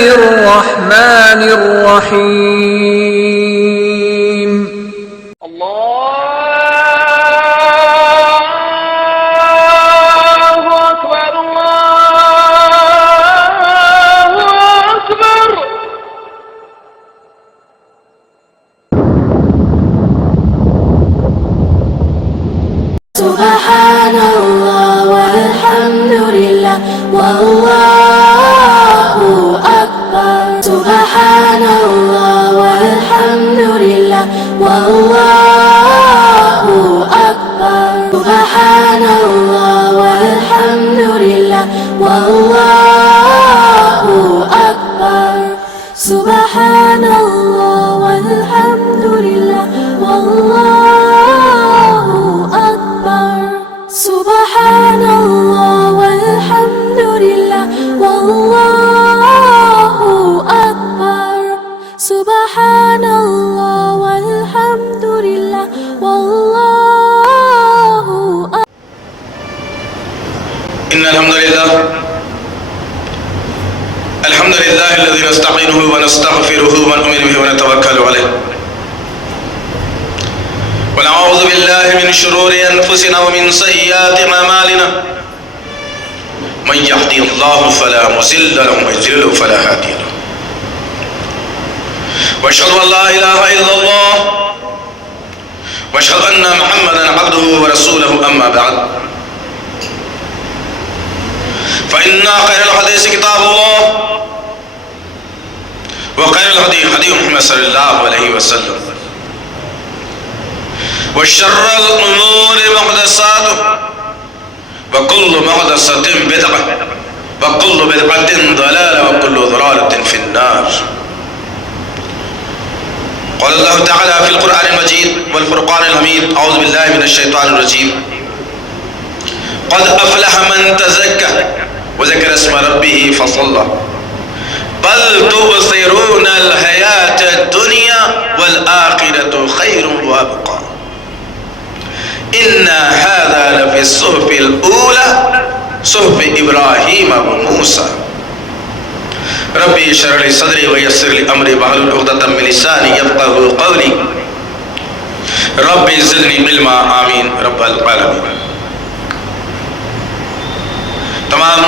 الرحمن الرحيم. الله أكبر الله أكبر. سبحان الله والحمد لله والله أكبر. سبحان الله والحمد لله والله أكبر. سبحان الله والحمد لله والله أكبر. سبحان الله والحمد لله والله أكبر. سبحان الله والحمد لله والله أكبر. سبحان الله والحمد لله والله أكبر. إن الحمد لله الذي نستعينه ونستغفره ونؤمن به ونتوكل عليه ونعوذ بالله من شرور أنفسنا ومن سيئات أعمالنا. من يهدي الله فلا مضل له ومن يضلل فلا هادي له. وأشهد أن لا إله إلا الله وأشهد أن محمدا عبده ورسوله. أما بعد فإن خير الحديث كتاب الله وخير الهدي هدي محمد صلى الله عليه وسلم وشر الأمور محدثاتها وكل محدثة بدعة وكل بدعة ضلالة وكل ضلالة في النار. قال الله تعالى في القرآن المجيد والفرقان الحميد: أعوذ بالله من الشيطان الرجيم. قد أفلح من تزكى وذكر اسم ربه فصلى بل تؤثرون الحياة الدنيا والآخرة خير وأبقى إن هذا لفي الصحف الأولى صحف إبراهيم وموسى. ربي اشرح لي صدري ويسر لي أمري واحلل عقدة من لساني يفقهوا قولي. ربي زدني علما. آمين رب العالمين. تمام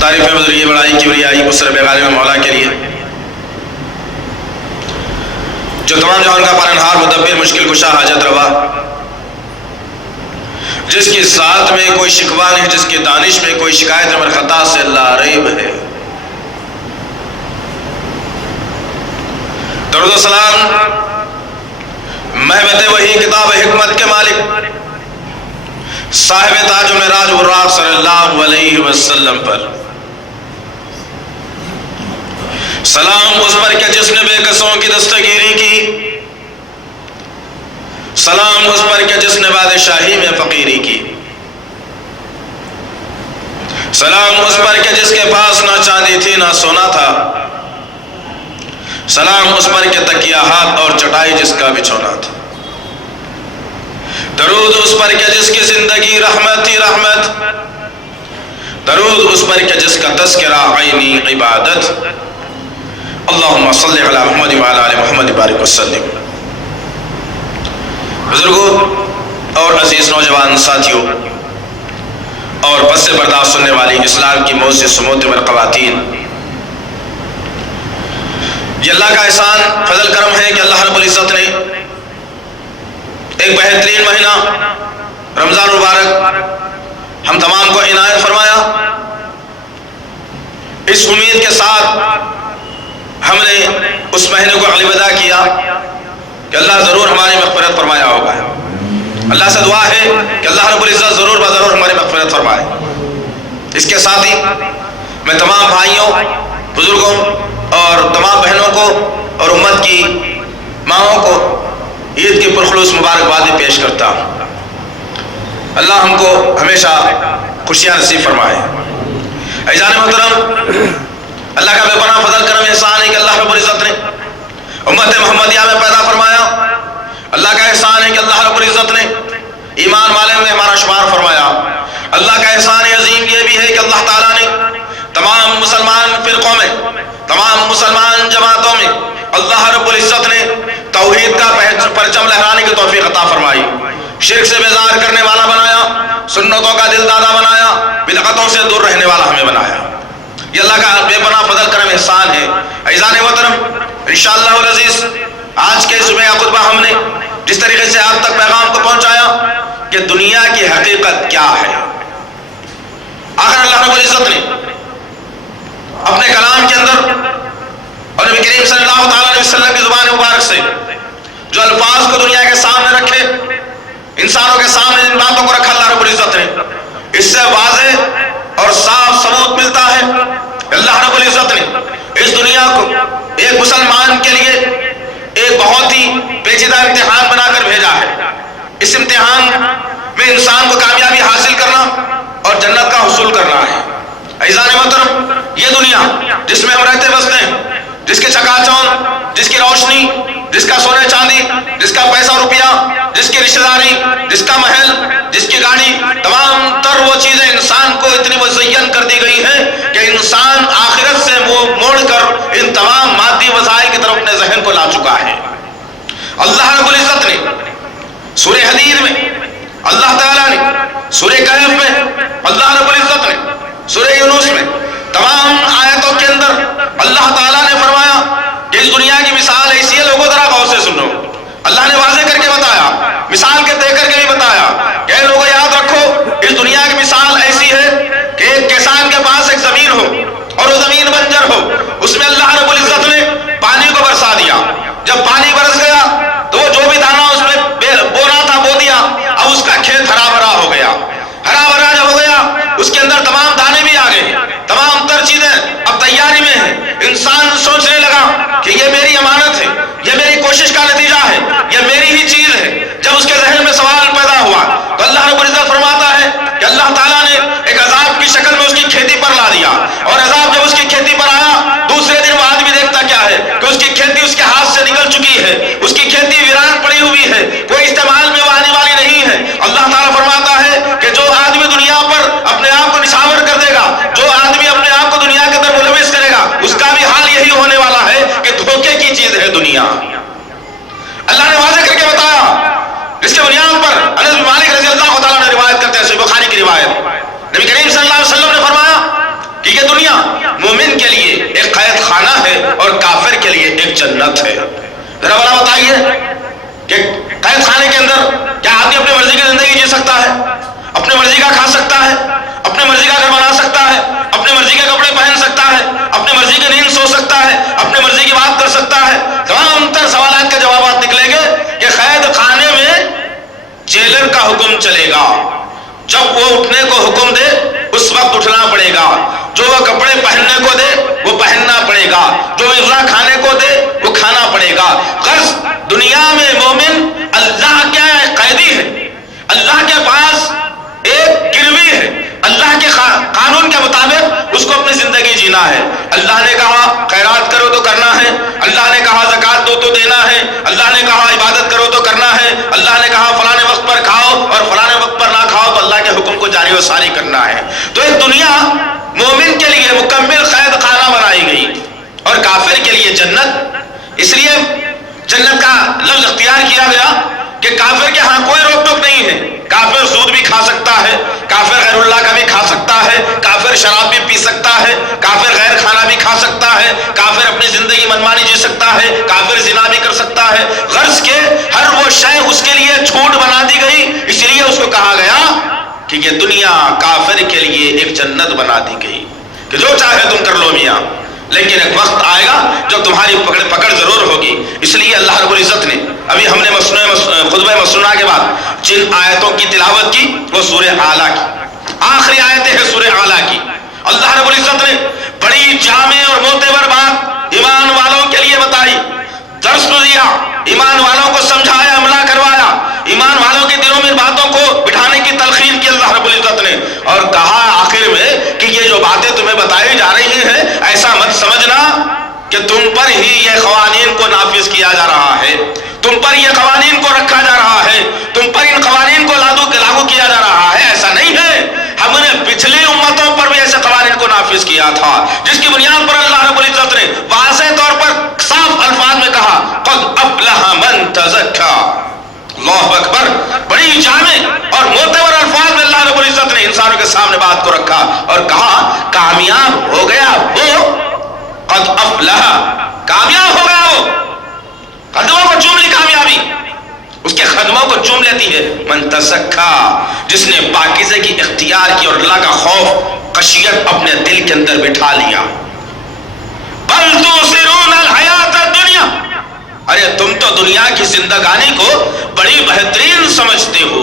تعریف بزرگی بڑائی کبریائی اسر بیغالب مولا کے لیے جو تمام جہان کا پالنہار مدبر مشکل کشا حاجت روا، جس کی ذات میں کوئی شکوہ نہیں، جس کی دانش میں کوئی شکایت اور خطا سے لا ریب ہے. درود و سلام محبت وحی کتاب حکمت کے مالک صاحب تاج و معراج براق صلی اللہ علیہ وسلم پر سلام اس پر کہ جس نے بے قصوں کی دستگیری کی، سلام اس پر کہ جس نے بادشاہی میں فقیری کی، سلام اس پر کہ جس کے پاس نہ چاندی تھی نہ سونا تھا، سلام اس پر کہ تکیہ ہاتھ اور چٹائی جس کا بچھونا تھا. درود اس پر کہ جس کی زندگی رحمت تھی رحمت، درود اس پر کہ جس کا تذکرہ عینی عبادت. اللہم صلی علی محمد وعلی آل محمد بارک وسلم. بزرگوں اور عزیز نوجوان ساتھیوں اور پس برداشت سننے والی اسلام کی معزز معتبر خواتین، یہ اللہ کا احسان فضل کرم ہے کہ اللہ رب العزت نے ایک بہترین مہینہ رمضان مبارک ہم تمام کو عنایت فرمایا. اس امید کے ساتھ ہم نے اس مہینے کو الوداع کیا کہ اللہ ضرور ہماری مغفرت فرمایا ہوگا. اللہ سے دعا ہے کہ اللہ رب العزت ضرور بضرور ہماری مغفرت فرمائے. اس کے ساتھ ہی میں تمام بھائیوں، بزرگوں اور تمام بہنوں کو اور امت کی ماؤں کو عید کی پرخلوص مبارکبادی پیش کرتا ہوں. اللہ ہم کو ہمیشہ خوشیاں نصیب فرمائے. عزیزان محترم، اللہ کا بے پناہ فضل کرم احسان ہے کہ اللہ رب العزت نے امت محمدیہ میں پیدا فرمایا. اللہ کا احسان ہے کہ اللہ رب العزت نے ایمان والے میں ہمارا شمار فرمایا. اللہ کا احسان عظیم یہ بھی ہے کہ اللہ تعالیٰ نے تمام مسلمان تمام مسلمان جماعتوں میں اللہ رب العزت نے توحید کا پرچم لہرانے کی توفیق عطا فرمائی، شرک سے بیزار کرنے والا بنایا، سنتوں کا دل دادا بنایا، بدعتوں سے دور رہنے والا ہمیں بنایا۔ یہ اللہ کا بے پناہ فضل کرم احسان ہے۔ عزیزان محترم، انشاءاللہ العزیز آج کے جمعہ خطبہ ہم نے جس طریقے سے آپ تک پیغام کو پہنچایا کہ دنیا کی حقیقت کیا ہے، آخر اللہ رب العزت نے اپنے کلام کے اندر اور نبی کریم صلی اللہ تعالیٰ علیہ وسلم کی زبان مبارک سے جو الفاظ کو دنیا کے سامنے رکھے، انسانوں کے سامنے جن باتوں کو رکھا اللہ رب العزت نے، اس سے واضح اور صاف ثبوت ملتا ہے اللہ رب العزت نے اس دنیا کو ایک مسلمان کے لیے ایک بہت ہی پیچیدہ امتحان بنا کر بھیجا ہے۔ اس امتحان میں انسان کو کامیابی حاصل کرنا اور جنت کا حصول کرنا ہے۔ عزیزان محترم، یہ دنیا جس میں ہم رہتے بستے ہیں، جس کے چکا چوند، جس کی روشنی، جس کا سونے چاندی، جس کا پیسہ روپیہ، جس کی رشتہ داری، جس کا محل، جس کی گاڑی، تمام تر وہ چیزیں انسان کو اتنی مزین کر دی گئی ہیں کہ انسان آخرت سے موڑ کر ان تمام مادی وسائل کی طرف اپنے ذہن کو لا چکا ہے۔ اللہ رب العزت نے سورہ حدید میں، اللہ تعالیٰ نے سورہ کہف میں، اللہ رب العزت نے سورہ یونس میں، تمام آیتوں کے اندر اللہ تعالیٰ نے فرمایا کہ اس دنیا کی مثال ایسی ہے، لوگوں ذرا غور سے سنو۔ اللہ نے واضح کر کے بتایا، مثال کے دے کر کے بھی بتایا کہ اے لوگوں یاد رکھو، اس دنیا کی مثال ایسی ہے کہ ایک کسان کے پاس ایک زمین ہو اور وہ زمین بنجر ہو، اس میں اللہ رب العزت نے پانی کو برسا دیا۔ جب پانی برس گیا تو وہ جو بھی دانہ اس میں بونا تھا بو دیا، اب اس کا کھیت ہرا بھرا ہو گیا۔ ہرا بھرا جب ہو گیا، اس کے اندر تمام دانے بھی آ گئے، تمام تر چیزیں اب تیاری میں ہیں۔ انسان سوچنے لگا کہ یہ میری امانت ہے، یہ میری کوشش کا نتیجہ ہے، یہ میری ہی چیز ہے۔ جب اس کے ذہن میں سوال پیدا ہوا تو اللہ رب العزت فرماتا ہے کہ اللہ تعالیٰ نے ایک عذاب کی شکل میں اس کی کھیتی پر لا دیا، اور عذاب جب اس کی کھیتی پر آیا، دوسرے دن وہ آدمی دیکھتا کیا ہے کہ اس کی کھیتی اس کے ہاتھ سے نکل چکی ہے، اس کی کھیتی ویران پڑی ہوئی ہے، کوئی استعمال میں وہ آنے والی نہیں ہے۔ اللہ تعالیٰ فرماتا ہے کہ جو آدمی دنیا پر اپنے آپ کو نشاور کر دے گا، جو آدمی اپنے آپ کو دنیا کے اندر ملوث کرے گا، اس کا بھی حال یہی ہونے والا ہے کہ دھوکے کی چیز ہے دنیا۔ اللہ نے واضح کر کے بتایا، جس کے بنیاد پر انس بن مالک رضی اللہ تعالیٰ نے روایت کرتے ہیں، صحیح بخاری کی روایت، نبی کریم صلی اللہ علیہ وسلم نے فرمایا کہ یہ دنیا مومن کے لیے ایک قید خانہ ہے اور کافر کے لیے ایک جنت ہے۔ ذرا بڑا بتائیے کہ قید خانے کے اندر کیا آدمی اپنی مرضی کی زندگی جی سکتا ہے، اپنی مرضی کا کھا سکتا ہے، اپنی مرضی کا گھر بنا سکتا ہے، اپنی مرضی کے کپڑے پہن سکتا ہے، اپنی مرضی کی نیند سو سکتا ہے، اپنی مرضی کی بات کر سکتا ہے؟ تمام تر سوالات کے جوابات نکلیں گے کہ قید خانے میں جیلر کا حکم چلے گا، جب وہ اٹھنے کو حکم دے اس وقت اٹھنا پڑے گا، جو وہ کپڑے پہننے کو دے وہ پہننا پڑے گا، جو غذا کھانے کو دے وہ کھانا پڑے گا۔ غرض دنیا میں مومن اللہ کا قیدی ہے، اللہ کے پاس ایک گروی ہے، اللہ کے قانون کے مطابق اس کو اپنی زندگی جینا ہے۔ اللہ نے کہا خیرات کرو تو کرنا ہے، اللہ نے کہا زکات دو تو دینا ہے، اللہ نے کہا عبادت کرو تو کرنا ہے، اللہ نے کہا فلانے وقت پر کھاؤ اور فلانے وقت پر نہ کھاؤ تو اللہ کے حکم کو جاری و ساری کرنا ہے۔ تو ایک دنیا مومن کے لیے مکمل قید خانہ بنائی گئی اور کافر کے لیے جنت۔ اس لیے جنت کا لفظ اختیار کیا گیا کہ کافر کے ہاں کوئی روک ٹوک نہیں ہے، کافر سود بھی کھا سکتا ہے، کافر غیر اللہ کا بھی کھا سکتا ہے، کافر شراب بھی پی سکتا ہے، کافر غیر کھانا بھی کھا سکتا ہے، کافر اپنی زندگی منمانی جی سکتا ہے، کافر زنا بھی کر سکتا ہے۔ غرض کے ہر وہ شے اس کے لیے چھوٹ بنا دی گئی، اس لیے اس کو کہا گیا کہ یہ دنیا کافر کے لیے ایک جنت بنا دی گئی کہ جو چاہے تم کر لو میاں، لیکن ایک وقت آئے گا جب تمہاری پکڑ ضرور ہوگی۔ اس لیے اللہ رب العزت نے ابھی ہم نے خطبہ مسنونہ کے بعد جن آیتوں کی تلاوت کی وہ سورہ اعلیٰ کی آخری آیتیں ہیں، سورہ اعلیٰ کی۔ اللہ رب العزت نے بڑی جامع اور معتبر بات ایمان والوں کے لیے بتائی، درس دیا، ایمان والوں کو سمجھایا، عملہ کروایا، ایمان والوں کے دلوں میں باتوں کو بٹھانے کی تلقین کی اللہ رب العزت نے، اور کہا آخر میں کہ یہ جو باتیں تمہیں بتائی جا رہی ہیں ایسا مت سمجھنا کہ تم پر ہی یہ قوانین کو نافذ کیا جا رہا ہے، تم پر یہ قوانین کو رکھا جا رہا ہے، تم پر ان قوانین کو لاگو کیا جا رہا ہے، ایسا نہیں ہے۔ ہم نے پچھلی امتوں پر بھی ایسے قوانین کو نافذ نافذ کیا تھا، جس کی بنیاد پر اللہ رب العزت نے واضح طور پر صاف الفاظ میں کہا قد افلح من تزکا۔ اللہ اکبر، بڑی جامع اور معتبر الفاظ میں اللہ رب العزت نے انسانوں کے سامنے بات کو رکھا اور کہا کامیاب ہو گیا وہ، قد افلح، کامیاب ہو گیا وہ، قدموں کو چوم لی کامیابی، اس کے قدموں کو چوم لیتی ہے من تزکا، جس نے پاکیزگی کی اختیار کی اور اللہ کا خوف خشیت اپنے دل کے اندر بٹھا لیا۔ بل تؤثرون الحیات الدنیا، ارے تم تو دنیا کی زندگانی کو بڑی بہترین سمجھتے ہو،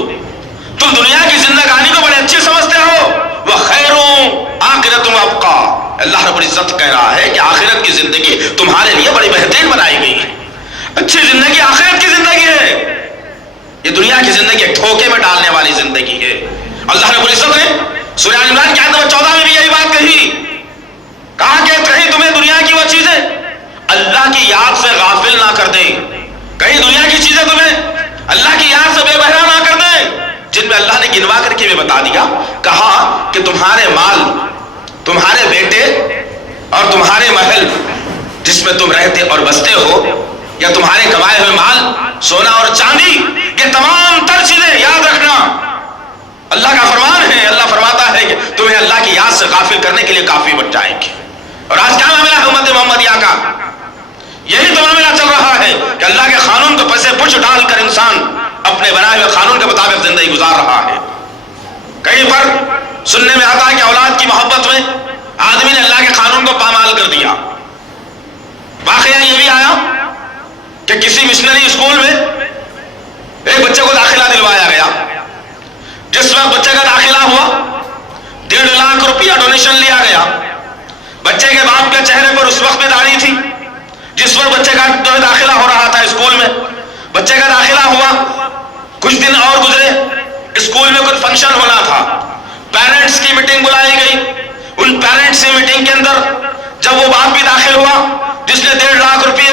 تم دنیا کی زندگانی کو بڑے اچھے سمجھتے ہو، وخیر آخرت وابقا، اللہ رب العزت کہہ رہا ہے کہ آخرت کی زندگی تمہارے لیے بڑی بہترین بنائی گئی ہے، اچھی زندگی آخرت کی زندگی ہے، یہ دنیا کی زندگی ایک دھوکے میں ڈالنے والی زندگی ہے۔ اللہ رب العزت نے سورہ آل عمران کی آیت نمبر 14 میں بھی یہی بات کہی، کہا کہ کہیں تمہیں دنیا کی وہ چیزیں اللہ کی یاد سے غافل نہ کر دیں، کہیں دنیا کی چیزیں تمہیں اللہ کی یاد سے بے بہرا نہ کر دیں، جن میں اللہ نے گنوا کر کے بھی بتا دیا، کہا کہ تمہارے مال، تمہارے بیٹے اور تمہارے محل جس میں تم رہتے اور بستے ہو، یا تمہارے کمائے ہوئے مال، سونا اور چاندی، یہ تمام تر چیزیں یاد رکھنا اللہ کا فرمان ہے، اللہ فرماتا ہے کہ تمہیں اللہ کی یاد سے غافل کرنے کے لیے کافی بن جائیں گے۔ اور آج کیا معاملہ ہے امت محمدیہ کا؟ یہی تو معاملہ چل رہا ہے کہ اللہ کے قانون کو پسے پچھ ڈال کر انسان اپنے بنائے ہوئے قانون کے مطابق زندگی گزار رہا ہے۔ کہیں پر سننے میں آتا ہے کہ اولاد کی محبت میں آدمی نے اللہ کے قانون کو پامال کر دیا۔ واقعہ یہ بھی آیا کہ کسی مشنری اسکول میں ایک بچے کو داخلہ دلوایا گیا، جس وقت بچے کا داخلہ ہوا 1.5 لاکھ روپیہ ڈونیشن لیا گیا، بچے کے باپ کے چہرے پر اس وقت میں داڑھی تھی جس وقت بچے کا داخلہ ہو رہا تھا اسکول میں، بچے کا داخلہ ہوا، کچھ دن اور گزرے، اسکول میں کچھ فنکشن ہونا تھا، پیرنٹس کی میٹنگ بلائی گئی، ان پیرنٹس کی میٹنگ کے اندر جب وہ باپ بھی داخل ہوا جس نے 1.5 لاکھ روپے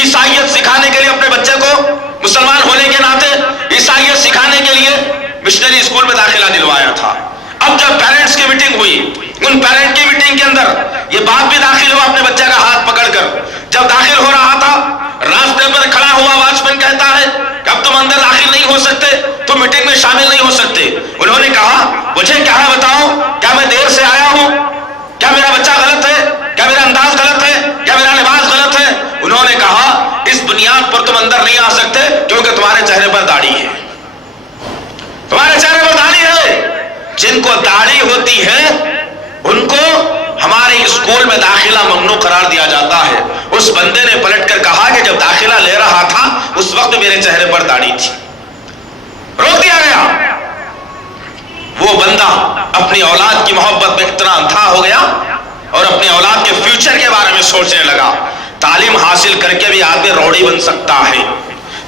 عیسائیت سکھانے کے لیے اپنے بچے کو مسلمان ہونے کے ناطے عیسائیت سکھانے کے لیے مشنری اسکول میں داخلہ دلوایا تھا، اب جب پیرنٹس کی میٹنگ ہوئی، ان پیرنٹ کی میٹنگ کے اندر یہ باپ بھی داخل ہوا اپنے بچے کا ہاتھ پکڑ کر، جب داخل ہو رہا تھا راستے پر کھڑا ہوا واچ مین کہتا ہے کہ اب تم اندر داخل نہیں ہو سکتے، تم میٹنگ میں شامل نہیں ہو سکتے۔ انہوں نے کہا مجھے کیا ہے بتاؤ، کیا میں دیر سے آیا ہوں، کیا میرا بچہ غلط ہے، کیا میرا انداز غلط ہے، کیا میرا لباس غلط ہے؟ انہوں نے کہا اس بنیاد پر تم اندر نہیں آ سکتے کیونکہ تمہارے چہرے پر داڑھی ہے، تمہارے چہرے پر داڑھی ہے۔ جن کو داڑھی ہوتی ہے ان کو ہمارے اسکول میں داخلہ ممنوع قرار دیا جاتا ہے۔ اس بندے نے پلٹ کر کہا کہ جب داخلہ لے رہا تھا اس وقت میرے چہرے پر داڑھی تھی، روک دیا گیا۔ وہ بندہ اپنی اولاد کی محبت میں اتنا اندھا ہو گیا اور اپنی اولاد کے فیوچر کے بارے میں سوچنے لگا۔ تعلیم حاصل کر کے بھی آدمی روڑی بن سکتا ہے،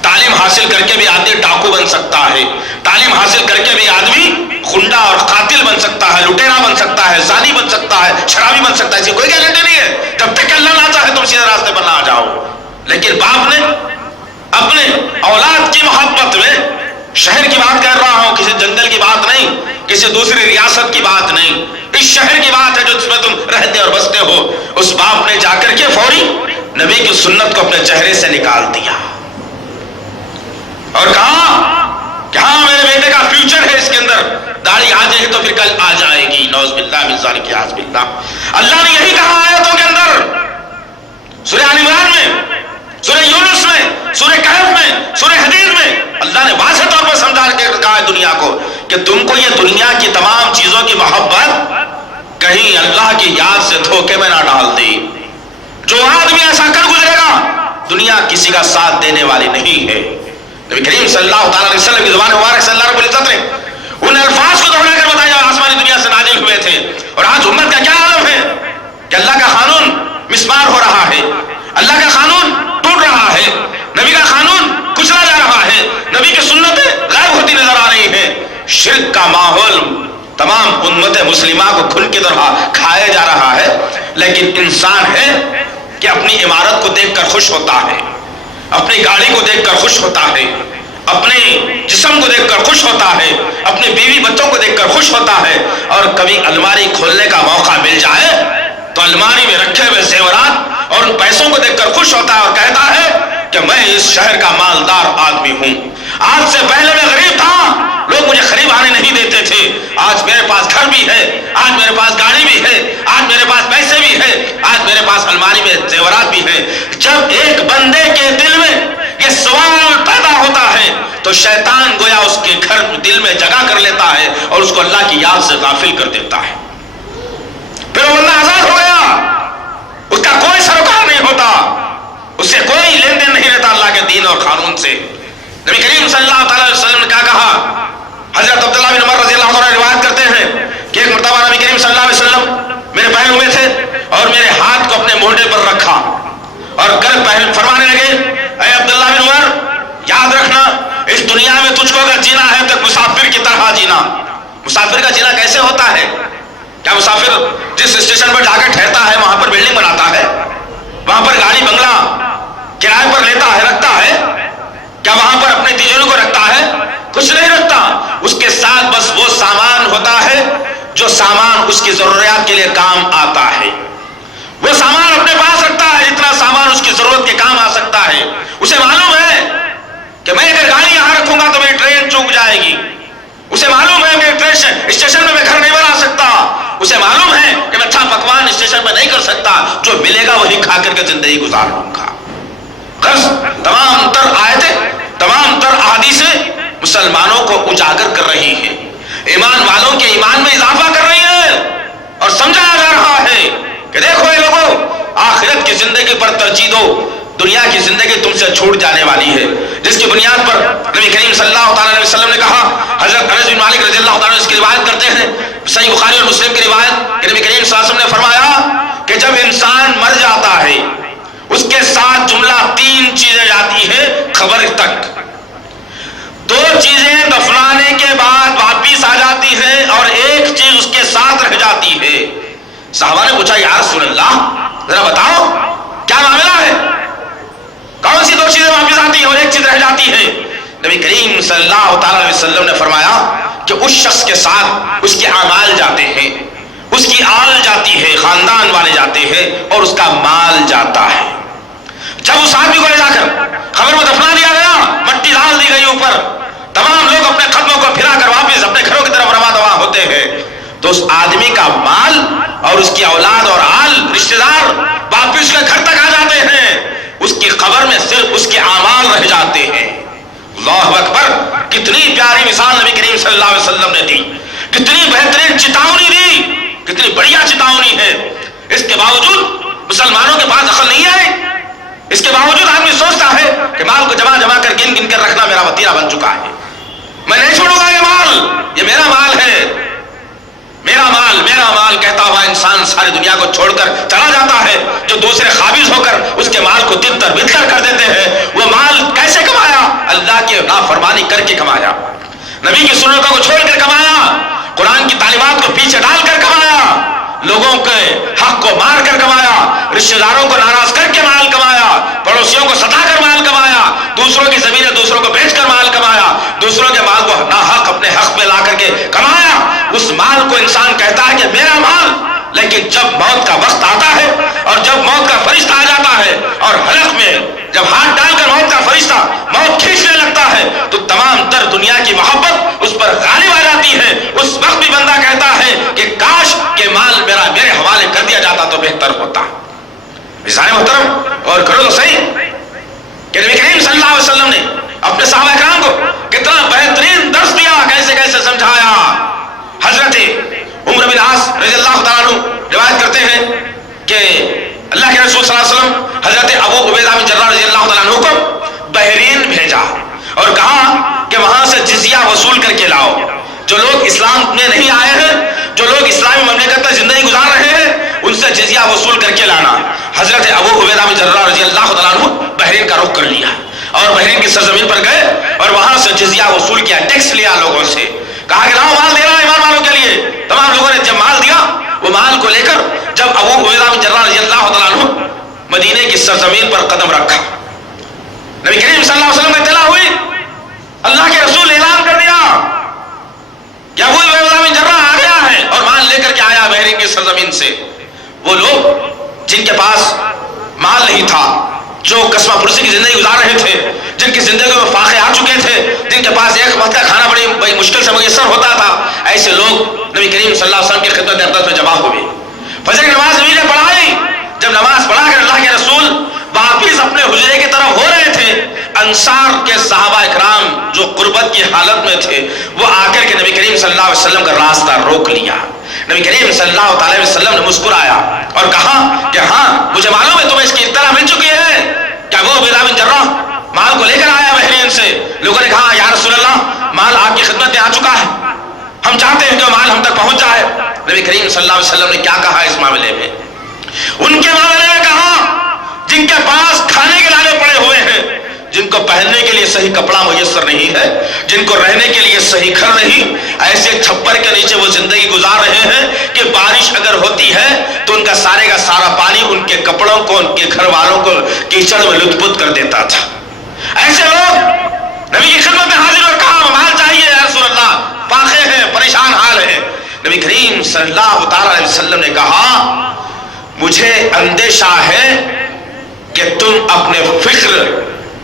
تعلیم حاصل کر کے بھی آدمی ڈاکو بن سکتا ہے، تعلیم حاصل کر کے بھی آدمی خنڈا اور قاتل بن سکتا ہے، لٹیرا بن سکتا ہے، زانی بن سکتا ہے، شرابی بن سکتا ہے، اس کی کوئی گارنٹی نہیں ہے جب تک اللہ نہ چاہے تم سیدھے راستے پر نہ آ جاؤ۔ لیکن باپ نے اپنے اولاد کی محبت میں، شہر کی بات کر رہا ہوں، کسی جنگل کی بات نہیں، کسی دوسری ریاست کی بات نہیں، اس شہر کی بات ہے جس میں تم رہتے اور بستے ہو، اس باپ نے جا کر کے فوری نبی کی سنت کو اپنے چہرے سے نکال دیا اور کہا کہ ہاں میرے بیٹے کا فیوچر ہے اس کے اندر، داڑھی آ جائے تو پھر کل آ جائے گی، نعوذ باللہ من ذالک، اعوذ باللہ۔ اللہ نے یہی کہا آیتوں کے اندر، سورہ آل عمران میں، سورہ یونس میں، سورہ کہف میں، سورہ حدید میں، اللہ نے واضح طور پر سمجھا کے کہا ہے دنیا کو کہ تم کو یہ دنیا کی تمام چیزوں کی محبت کہیں اللہ کی یاد سے دھوکے میں نہ ڈال دے۔ جو آدمی ایسا کر گزرے گا دنیا کسی کا ساتھ دینے والی نہیں ہے۔ نبی کریم صلی اللہ تعالیٰ علیہ وسلم کی زبان مبارک سے اللہ رب العزت نے ان الفاظ کو دوہرا کر بتایا آسمانی دنیا سے نازل ہوئے تھے، اور آج امت کا کیا عالم ہے کہ اللہ کا قانون مسمار ہو رہا ہے، اللہ کا قانون ٹوٹ رہا ہے، نبی کا قانون کچلا جا رہا ہے، نبی کی سنتیں غائب ہوتی نظر آ رہی ہیں، شرک کا ماحول تمام امت مسلمہ کو کھل کی طرح کھایا جا رہا ہے۔ لیکن انسان ہے کہ اپنی عمارت کو دیکھ کر خوش ہوتا ہے، اپنی گاڑی کو دیکھ کر خوش ہوتا ہے، اپنے جسم کو دیکھ کر خوش ہوتا ہے، اپنے بیوی بچوں کو دیکھ کر خوش ہوتا ہے، اور کبھی الماری کھولنے کا موقع مل جائے تو الماری میں رکھے ہوئے زیورات اور ان پیسوں کو دیکھ کر خوش ہوتا ہے اور کہتا ہے کہ میں اس شہر کا مالدار آدمی ہوں، آج سے پہلے میں غریب تھا، لوگ مجھے قریب آنے نہیں دیتے تھے، آج میرے پاس گھر بھی ہے، آج میرے پاس گاڑی بھی ہے، آج میرے پاس پیسے بھی ہے، آج میرے پاس الماری میں زیورات بھی ہے۔ جب ایک بندے کے دل میں یہ سوال پیدا ہوتا ہے تو شیطان گویا اس کے گھر دل میں جگہ کر لیتا ہے اور اس کو اللہ کی یاد سے غافل کر دیتا ہے، پھر وہ بندہ آزاد ہو گیا، اس کا کوئی سروکار نہیں ہوتا، اس سے کوئی لین دین نہیں رہتا اللہ کے دین اور قانون سے۔ نبی کریم صلی اللہ تعالی وسلم نے کیا کہا؟ حضرت عبداللہ بن عمر رضی اللہ عنہ روایت کرتے ہیں کہ ایک مرتبہ نبی کریم صلی اللہ علیہ وسلم میرے پہن ہوئے تھے اور میرے ہاتھ کو اپنے مونڈے پر رکھا اور فرمانے لگے، اے عبداللہ بن عمر، یاد رکھنا اس دنیا میں تجھ کو اگر جینا ہے تو مسافر کی طرح جینا۔ مسافر کا جینا کیسے ہوتا ہے؟ کیا مسافر جس اسٹیشن پر جا کر ٹھہرتا ہے وہاں پر بلڈنگ بناتا ہے، وہاں پر گاڑی بنگلہ کرائے پر لیتا ہے، رکھتا ہے؟ کیا وہاں پر اپنے تجربے کو رکھتا ہے؟ کچھ نہیں رکھتا، اس کے ساتھ بس وہ سامان ہوتا ہے جو سامان اس کی ضروریات کے لیے کام آتا ہے، وہ سامان اپنے پاس رکھتا ہے جتنا سامان اس کی ضرورت کے کام آ سکتا ہے۔ اسے معلوم ہے کہ میں اگر گاڑی یہاں رکھوں گا تو میری ٹرین چوک جائے گی، اسے معلوم ہے کہ اسٹیشن میں گھر نہیں بنا سکتا، اسے معلوم ہے کہ میں اچھا پکوان اسٹیشن میں نہیں کر سکتا، جو ملے گا وہی کھا کر کے زندگی گزار لوں گا۔ تمام تر آیتیں، تمام تر احادیثیں مسلمانوں کو اجاگر کر رہی ہیں، ایمان والوں کے ایمان میں اضافہ کر رہی ہیں اور سمجھایا جا رہا ہے کہ دیکھو اے لوگوں، آخرت کی زندگی پر ترجیح دو، دنیا کی زندگی تم سے چھوٹ جانے والی ہے، جس کی بنیاد پر نبی کریم صلی اللہ تعالی علیہ وسلم نے کہا، حضرت انس بن مالک رضی اللہ تعالیٰ عنہ اس کی روایت کرتے ہیں، صحیح بخاری اور مسلم کی روایت، کہ نبی کریم صلی اللہ علیہ وسلم نے فرمایا کہ جب انسان مر جاتا ہے اس کے ساتھ جملہ تین چیزیں جاتی ہیں قبر تک، دو چیزیں دفنانے کے بعد واپس آ جاتی ہیں اور ایک چیز اس کے ساتھ رہ جاتی ہے۔ صحابہ نے پوچھا یا رسول اللہ ذرا بتاؤ کیا معاملہ ہے، کون سی دو چیزیں واپس آتی ہیں اور ایک چیز رہ جاتی ہے؟ نبی کریم صلی اللہ تعالی علیہ وسلم نے فرمایا کہ اس شخص کے ساتھ اس کے اعمال جاتے ہیں، اس کی آل جاتی ہے، خاندان والے جاتے ہیں اور اس کا مال جاتا ہے۔ جب اس آدمی کو لے جا کر قبر میں دفنا دیا گیا، مٹی ڈال دی گئی اوپر، تمام لوگ اپنے قدموں کو پھرا کر واپس اپنے گھروں کی طرف رواں دواں ہوتے ہیں، تو اس آدمی کا مال اور اس کی اولاد اور آل رشتہ دار واپس اس کے گھر تک آ جاتے ہیں، اس کی قبر میں صرف اس کے اعمال رہ جاتے ہیں۔ اللہ اکبر! کتنی پیاری مثال نبی کریم صلی اللہ علیہ وسلم نے دی، کتنی بہترین چتاونی دی، کتنی بڑھیا چتاونی ہے۔ اس کے باوجود مسلمانوں کے پاس عقل نہیں ہے، اس کے باوجود آدمی سوچتا ہے کہ مال کو جمع جمع کر گن گن کر رکھنا میرا وطیرہ بن چکا ہے، میں نہیں چھوڑوں گا یہ مال، یہ میرا مال ہے، میرا مال، میرا مال کہتا ہوا انسان ساری دنیا کو چھوڑ کر چلا جاتا ہے۔ جو دوسرے قابض ہو کر اس کے مال کو تر بتر کر دیتے ہیں، وہ مال کیسے کمایا؟ اللہ کی نافرمانی کر کے کمایا، نبی کی سنتوں کو چھوڑ کر کمایا، قرآن کی تعلیمات کو پیچھے ڈال کر کمایا، لوگوں کے حق کو مار کر کمایا، رشتہ داروں کو ناراض کر کے مال کمایا، پڑوسیوں کو ستا کر مال کمایا، دوسروں کی زمینیں دوسروں کو بیچ کر مال کمایا، دوسروں کے مال کو ناحق اپنے حق میں لا کر کے کمایا۔ اس مال کو انسان کہتا ہے کہ میرا مال، لیکن جب موت کا وقت آتا ہے اور جب موت کا فرشتہ آ جاتا ہے اور حلق میں جب ہاتھ ڈال کر موت کا فرشتہ موت کھینچنے لگتا ہے تو تمام تر دنیا کی محبت اس پر غالب آ جاتی ہے۔ اس وقت بھی بندہ کہتا ہے کہ کاش کہ مال میرے حوالے کر دیا جاتا تو بہتر ہوتا۔ عزیزان محترم، اور کرو تو صحیح کہ نبی کریم صلی اللہ علیہ وسلم نے اپنے صحابہ کرام کو کتنا بہترین درس دیا، کیسے کیسے سمجھایا۔ حضرت عمر بن عاص رضی اللہ تعالیٰ عنہ روایت کرتے ہیں کہ اللہ کے رسول صلی اللہ علیہ وسلم حضرت ابو عبیدہ بن جراح رضی اللہ تعالیٰ عنہ کو بحرین بھیجا اور کہا کہ وہاں سے جزیہ وصول کر کے لاؤ، جو لوگ اسلام میں نہیں آئے ہیں، جو لوگ اسلامی مملکت میں زندگی گزار رہے ہیں، ان سے جزیہ وصول کر کے لانا۔ حضرت ابو عبیدہ بن جراح رضی اللہ تعالیٰ عنہ بحرین کا رخ کر لیا اور بحرین کی سرزمین پر گئے اور وہاں سے جزیہ وصول کیا، ٹیکس لیا لوگوں سے، کہا کہ لاؤ مال دینا ایمان والوں کے لیے۔ تمام لوگوں نے جب مال دیا، وہ مال کو لے کر جب ابو عبیدہ بن جراح رضی اللہ تعالیٰ عنہ مدینے کی سرزمین پر قدم رکھا، نبی کریم صلی اللہ علیہ وسلم کو اطلاع ہوئی، اللہ کے رسول نے اعلان کر دیا کہ ابو عبیدہ بن جراح آ گیا ہے اور مال لے کر کے آیا بحرین کی سرزمین سے. وہ لوگ جن کے پاس مال نہیں تھا, جو قصبہ پرسی کی زندگی گزار رہے تھے, جن کی زندگی میں فاقے آ چکے تھے, جن کے پاس ایک وقت کا کھانا بڑی مشکل سے میسر ہوتا تھا, ایسے لوگ نبی کریم صلی اللہ علیہ وسلم کی خدمت اقدس میں جمع ہوئے. فجر کی نماز نبی نے پڑھائی. جب نماز پڑھا کر اللہ کے رسول واپس اپنے حجرے کی طرف ہو رہے تھے, انصار کے صحابہ اکرام جو قربت کی حالت میں تھے وہ آ کر کے نبی کریم صلی اللہ علیہ وسلم کا راستہ روک لیا. نبی کریم صلی اللہ علیہ وسلم نے مسکرایا اور کہا کہ ہاں مجھے معلوم ہے تمہیں اس کی اطلاع مل چکی ہے کہ ابو عبیدہ بن جراح مال کو لے کر آیا بحرین سے. لوگوں نے کہا یا رسول اللہ مال آپ کی خدمت میں آ چکا ہے, ہم چاہتے ہیں کہ مال ہم تک پہنچ جائے. نبی کریم صلی اللہ علیہ وسلم نے کیا کہا اس معاملے میں؟ ان کے معاملے میں کہا جن کے پاس کھانے کے لالے پڑے ہوئے ہیں, جن کو پہننے کے لیے صحیح کپڑا میسر نہیں ہے, جن کو رہنے کے لیے صحیح گھر نہیں, ایسے چھپر کے نیچے وہ زندگی گزار رہے ہیں کہ بارش اگر ہوتی ہے تو ان کا سارا پانی ان کے کپڑوں کو, ان کے گھر والوں کو کیچڑ میں لت پت کر دیتا تھا. ایسے لوگ نبی کی خدمت میں حاضر اور کہا مال چاہیے یا رسول اللہ, فاقے ہیں, پریشان حال ہے. نبی کریم صلی اللہ تعالی علیہ وسلم نے کہا مجھے اندیشہ ہے کہ تم اپنے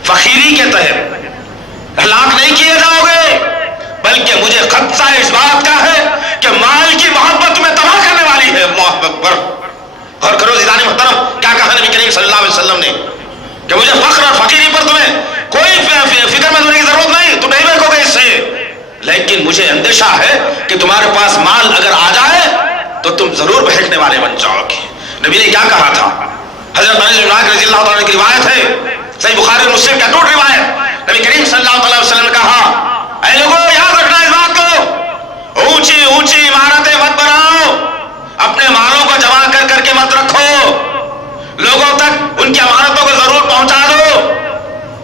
فقیری کے تحت ہلاک نہیں کیے جاؤ گے, بلکہ مجھے خدشہ اس بات کا ہے کہ مال کی محبت تمہیں تباہ کرنے والی ہے. اللہ اکبر. اور کرو زیدانی محترم, کیا کہا نبی کریم صلی اللہ علیہ وسلم نے کہ مجھے فقر اور فقیری پر تمہیں کوئی فکر مند ہونے کی ضرورت نہیں, تم نہیں بھیگو گے اس سے, لیکن مجھے اندیشہ ہے کہ تمہارے پاس مال اگر آ جائے تو تم ضرور بھیگنے والے بن جاؤ گے. نبی نے کیا کہا تھا؟ حضرت انس بن مالک رضی اللہ عنہ کی روایت ہے, صحیح بخاری اور مسلم کی اٹوٹ روایت. نبی کریم صلی اللہ علیہ وسلم نے کہا اے لوگوں یاد رکھنا اس بات کو, اونچی اونچی عمارتیں مت بناؤ, اپنے مالوں کو جمع کر کے مت رکھو, لوگوں تک ان کی امانتوں کو ضرور پہنچا دو.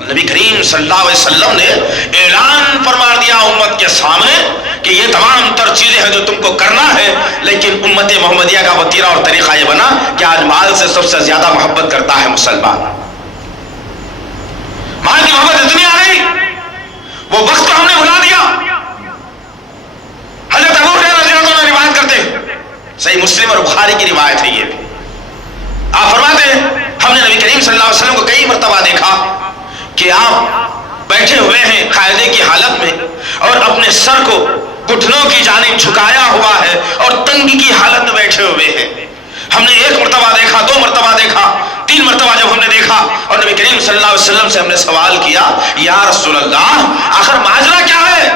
نبی کریم صلی اللہ علیہ وسلم نے اعلان فرما دیا امت کے سامنے کہ یہ تمام تر چیزیں ہیں جو تم کو کرنا ہے, لیکن امت محمدیہ کا وتیرہ اور طریقہ یہ بنا کہ آج مال سے سب سے زیادہ محبت کرتا ہے مسلمان. مال کی محبت اتنی آ گئی, وہ وقت کو ہم نے بھلا دیا. حضرت ابو ہریرہ رضی اللہ عنہ روایت کرتے ہیں, صحیح مسلم اور بخاری کی روایت ہے, یہ بھی آپ فرماتے ہیں ہم نے نبی کریم صلی اللہ علیہ وسلم کو کئی مرتبہ دیکھا کہ آپ بیٹھے ہوئے ہیں قاعدے کی حالت میں اور اپنے سر کو گھٹنوں کی جانب جھکایا ہوا ہے اور تنگی کی حالت میں بیٹھے ہوئے ہیں. ہم نے ایک مرتبہ دیکھا, دو مرتبہ دیکھا, تین مرتبہ جب ہم نے دیکھا اور نبی کریم صلی اللہ علیہ وسلم سے ہم نے سوال کیا یا رسول اللہ آخر ماجرا کیا ہے,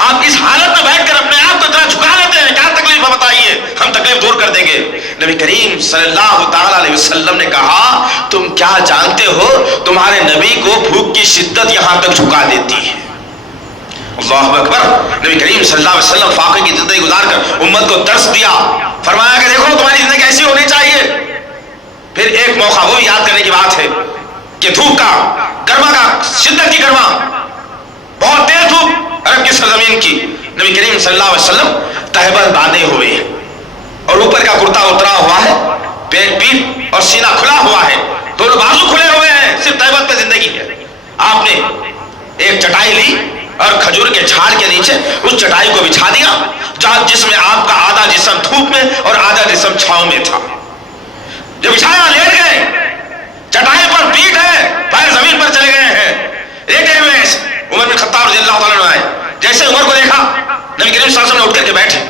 آپ اس حالت میں بیٹھ کر اپنے آپ کو اتنا جھکا لیتے ہیں, کیا تکلیف ہے بتائیے, ہم تکلیف دور کر دیں گے. نبی کریم صلی اللہ تعالی علیہ وسلم نے کہا تم کیا جانتے ہو تمہارے نبی کو بھوک کی شدت یہاں تک جھکا دیتی ہے. اللہ اکبر. نبی کریم صلی اللہ علیہ وسلم فاقے کی زندگی گزار کر امت کو درس دیا, فرمایا کہ دیکھو تمہاری زندگی ایسی ہونی چاہیے. پھر ایک موقع وہ بھی یاد کرنے کی بات ہے کہ دھوپ کا, گرما کا, شدت کی گرما, بہت تیز دھوپ عرب کی سرزمین کی. نبی کریم صلی اللہ علیہ وسلم تہبند باندھے ہوئے ہیں اور اوپر کا کرتا اترا ہوا ہے, پیٹ اور سینہ کھلا ہوا ہے, دونوں بازو کھلے ہوئے ہیں, صرف تہبند پہ زندگی ہے. آپ نے ایک چٹائی لی اور کھجور کے جھاڑ کے نیچے اس چٹائی کو بچھا دیا جس میں آپ کا آدھا جسم دھوپ میں اور آدھا جسم چھاؤں میں تھا. جب بچھایا لیٹ گئے, چٹائی پر پیٹ ہے, پیر زمین پر چلے گئے ہیں, لیٹے ہوئے. عمر بن خطاب رضی اللہ تعالیٰ عنہ آئے, جیسے عمر کو دیکھا نبی کریم صلی اللہ علیہ وسلم نے اٹھ کر کے بیٹھے.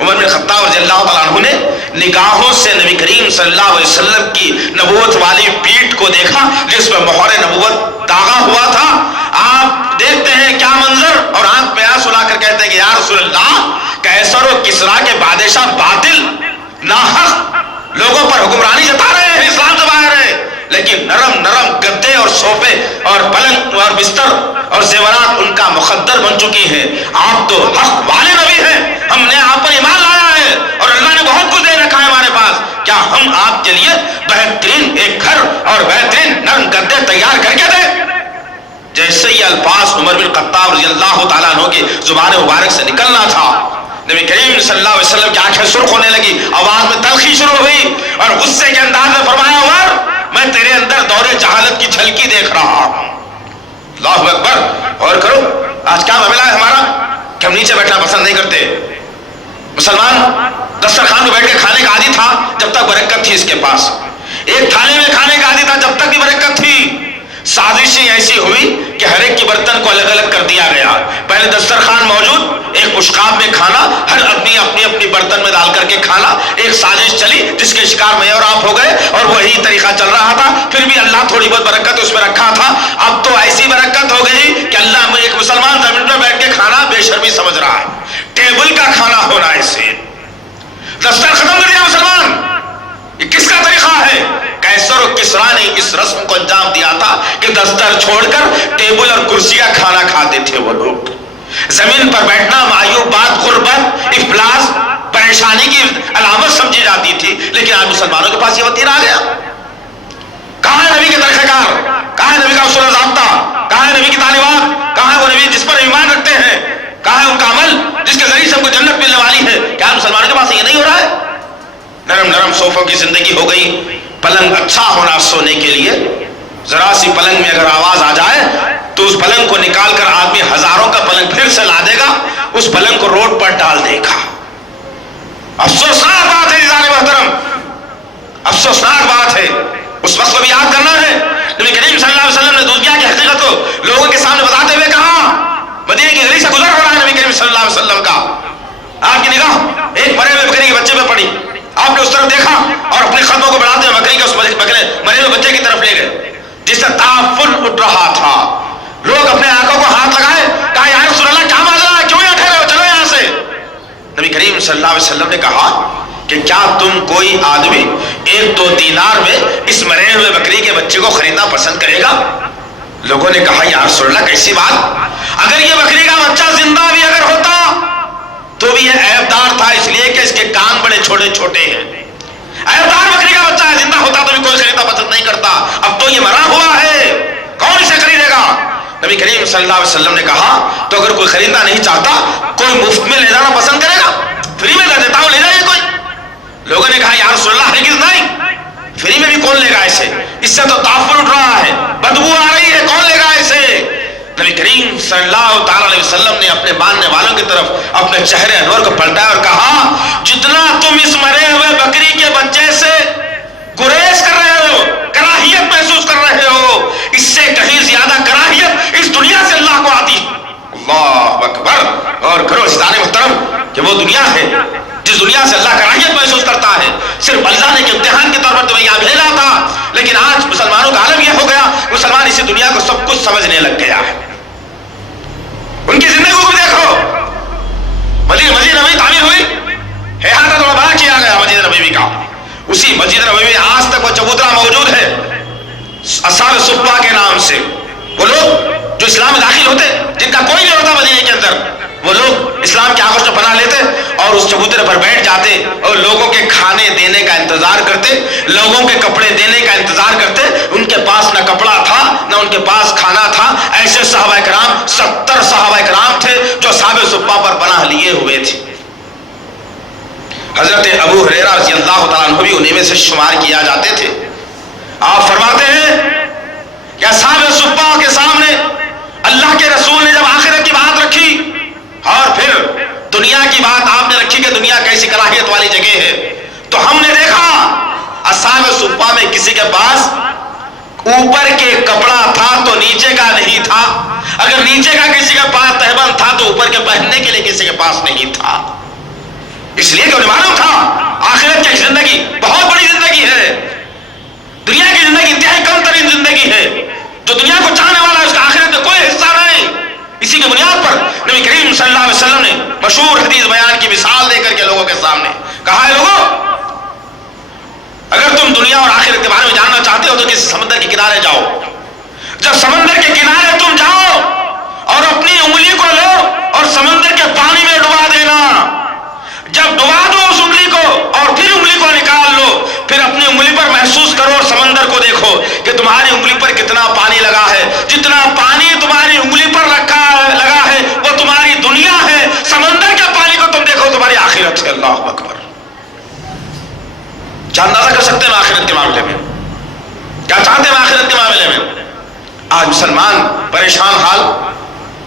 عمر بن خطاب رضی اللہ تعالیٰ عنہ نے نگاہوں سے نبی کریم صلی اللہ علیہ وسلم کی نبوت والی پیٹھ کو دیکھا جس میں مہر نبوت داغا ہوا تھا. آپ دیکھتے ہیں کیا منظر اور آنکھ میں آنسو لا کر کہتے ہیں کہ یا رسول اللہ قیصر و کسریٰ کے بادشاہ باطل ناحق لوگوں پر حکمرانی جتا رہے ہیں, اسلام سے باہر ہے, لیکن نرم نرم گدے اور صوفے اور پلنگ اور بستر اور زیورات ان کا مقدر بن چکی ہیں. آپ تو حق والے نبی ہیں, ہم نے آپ پر ایمان لایا ہے اور اللہ نے بہت کچھ دے رکھا ہے ہمارے پاس, کیا ہم آپ کے لیے بہترین ایک گھر اور بہترین نرم گدے تیار کر کے دیں؟ جیسے یہ الفاظ عمر بن خطاب رضی اللہ تعالیٰ عنہ کی زبان مبارک سے نکلنا تھا, نبی کریم صلی اللہ علیہ وسلم کی آنکھیں سرخ ہونے لگی, آواز میں تلخی شروع ہوئی اور غصے کے انداز میں فرمایا عمر میں تیرے اندر دور جہالت کی جھلکی دیکھ رہا ہوں. اللہ اکبر. اور کرو آج کیا مسلمان دسترخوان پہ بیٹھ کے کھانے کا عادی تھا جب تک برکت تھی اس کے پاس، ایک تھالی میں کھانے کا عادی تھا جب تک بھی برکت تھی۔ سازشیں ایسی ہوئی کہ ہر ایک کی برتن کو الگ الگ کر دیا گیا، پہلے دسترخوان موجود، ایک مشکاب میں کھانا، ہر آدمی اپنی اپنی برتن میں ڈال کر کے کھانا، ایک سازش چلی جس کے شکار میں اور آپ ہو گئے، اور وہی طریقہ چل رہا تھا، پھر بھی اللہ تھوڑی بہت برکت اس میں رکھا تھا۔ اب تو ایسی برکت ہو گئی کہ اللہ میں ایک مسلمان زمین پر بیٹھ کے کھانا بے شرمی سمجھ رہا ہے، ٹیبل کا کھانا ہونا اسے، دستر ختم کر دیا مسلمان۔ یہ کس کا طریقہ ہے؟ قیصر و کسریٰ نے اس رسم کو انجام دیا تھا کہ دستر چھوڑ کر ٹیبل اور کرسی کا کھانا کھاتے تھے وہ لوگ۔ زمین پر بیٹھنا معیوبات، غربت، افلاس، پریشانی کی علامت سمجھی جاتی تھی، لیکن آج مسلمانوں کے پاس یہ وطیر آ گیا۔ کہاں ہے نبی کے طریقہ کار؟ کہاں ہے نبی کا اصول و ضابطہ؟ کہاں ہے نبی کی تعلیمات؟ کہاں ہے وہ نبی جس پر ایمان رکھتے ہیں؟ کہاں ہے ان کا عمل جس کے ذریعے سے ہم کو جنت ملنے والی ہے؟ کیا مسلمانوں کے پاس یہ نہیں ہو رہا ہے؟ نرم نرم صوفوں کی زندگی ہو گئی، پلنگ اچھا ہونا سونے کے لیے، ذرا سی پلنگ میں اگر آواز آ جائے تو اس پلنگ کو نکال کر آدمی ہزاروں کا پلنگ پھر سے لا دے گا، اس پلنگ کو روڈ پر ڈال دے گا۔ افسوسناک بات ہے عزیزان محترم، افسوسناک بات ہے۔ اس وقت کو بھی یاد کرنا ہے، نبی کریم صلی اللہ علیہ وسلم نے دنیا کی حقیقت کو لوگوں کے سامنے بتاتے ہوئے کہا، مدینے کی گلی سے گزر ہو رہا ہے نبی کریم صلی اللہ علیہ وسلم کا، آپ کی نگاہ ایک مرے ہوئے بکری کے بچے پہ پڑی، آپ نے اس طرف دیکھا اور اپنے قدموں کو بڑھاتے ہوئے بکری کے اس مرے ہوئے بچے کی طرف لے گئے جس سے تعفن اٹھ رہا تھا۔ لوگ اپنے آنکھوں کو ہاتھ لگائے، کہا یا رسول اللہ کیا معاملہ ہے، کیوں یہاں ٹھہرے ہو، چلو یہاں سے۔ نبی کریم صلی اللہ علیہ وسلم نے کہا کہ کیا تم کوئی آدمی 1-2 دینار میں اس مرے ہوئے بکری کے بچے کو خریدنا پسند کرے گا؟ لوگوں نے کہا یا رسول اللہ کیسی بات، اگر یہ بکری کا بچہ زندہ بھی اگر ہوتا تو بھی یہ عیبدار تھا، اس لیے کہ اس کے کان بڑے چھوٹے چھوٹے ہیں، عیبدار بکری کا بچہ ہے، زندہ ہوتا تو بھی کوئی خریدنا پسند نہیں کرتا، اب تو یہ مرا ہوا ہے، کون اسے خریدے گا؟ نبی کریم صلی اللہ علیہ وسلم نے کہا تو اگر کوئی خریدنا نہیں چاہتا، کوئی مفت میں لے جانا پسند کرے گا؟ فری میں دے دیتا ہوں، لے جائیے کوئی۔ لوگوں نے کہا یا رسول اللہ ہرگز نہیں، فری میں بھی کون لے گا اسے، اس سے تو تعفن اٹھ رہا ہے، بدبو آ رہی ہے، کون لے گا اسے؟ نبی کریم صلی اللہ تعالی علیہ وسلم نے اپنے ماننے والوں کی طرف اپنے چہرے انور کو پلٹایا اور کہا جتنا تم اس مرے ہوئے بکری کے بچے سے گریز کر رہے ہو، کراہیت محسوس کر رہے ہو، اس سے کہیں زیادہ کراہیت اس دنیا سے اللہ کو آتی۔ اللہ اکبر۔ اور کرو عزیزان محترم کہ وہ دنیا ہے جس دنیا سے اللہ کراہیت محسوس کرتا ہے، صرف اللہ نے کہ امتحان کے طور پر تمہیں یہاں بھیجا تھا، لیکن آج مسلمانوں کا عالم یہ ہو گیا، مسلمان اسی دنیا کو سب کچھ سمجھنے لگ گیا ہے۔ ان کی زندگی کو بھی دیکھو، مسجد نبوی تعمیر ہوئی، احاطہ تھوڑا بڑا کیا گیا مسجد نبوی کا، اسی مسجد نبوی میں آج تک وہ چبوترا موجود ہے اصحاب صفہ کے نام سے، وہ لوگ جو اسلام میں داخل ہوتے جن کا کوئی نہیں ہوتا مدینے کے اندر، وہ لوگ اسلام کے آغوش میں پناہ لیتے اور اس چبوترے پر بیٹھ جاتے اور لوگوں کے کھانے دینے کا انتظار کرتے، لوگوں کے کپڑے دینے کا انتظار کرتے۔ ان کے پاس نہ کپڑا تھا نہ ان کے پاس کھانا تھا، ایسے صحابہ کرام 70 صحابہ کرام تھے جو اصحاب صفہ پر پناہ لیے ہوئے تھے۔ حضرت ابو ہریرہ رضی اللہ تعالیٰ عنہ بھی انہی میں سے شمار کیا جاتے تھے۔ آپ فرماتے ہیں کہ اصحاب صفہ کے سامنے اللہ کے رسول نے جب آخرت کی بات رکھی اور پھر دنیا کی بات آپ نے رکھی کہ دنیا کیسی کراہیت والی جگہ ہے، تو ہم نے دیکھا اصحاب صفہ میں کسی کے پاس اوپر کے کپڑا تھا تو نیچے کا نہیں تھا، اگر نیچے کا کسی کے پاس تہبند تھا تو اوپر کے پہننے کے لیے کسی کے پاس نہیں تھا، اس لیے کہ انہیں معلوم تھا آخرت کی زندگی بہت بڑی زندگی ہے، دنیا کی زندگی انتہائی کم ترین زندگی ہے، جو دنیا کو چاہنے والا ہے اس کا آخرت میں کوئی حصہ نہیں۔ اسی کی بنیاد پر نبی کریم صلی اللہ علیہ وسلم نے مشہور حدیث بیان کی مثال دے کر کے لوگوں کے سامنے کہا ہے لوگوں اگر تم دنیا اور آخرت کے بارے میں جاننا چاہتے ہو تو کسی سمندر کے کنارے جاؤ، جب سمندر کے کنارے تم جاؤ اور اپنی انگلی کو لو اور سمندر کے پانی میں ڈبا دینا، جب ڈبا دو اس انگلی کو اور پھر انگلی کو نکال لو، پھر اپنی انگلی پر محسوس کرو اور سمندر کو دیکھو کہ تمہاری انگلی پر کتنا پانی لگا ہے، جتنا پانی تمہاری انگلی پر لگا ہے وہ تمہاری دنیا ہے، سمندر کے پانی کو تم دیکھو تمہاری آخرت ہے۔ اللہ اکبر۔ کیا اندازہ کر سکتے ہیں آخرت کے معاملے میں، کیا چاہتے ہیں آخرت کے معاملے میں؟ آج مسلمان پریشان حال،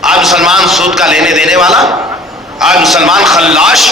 آج مسلمان سود کا لینے دینے والا، آج مسلمان خلاش،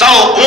100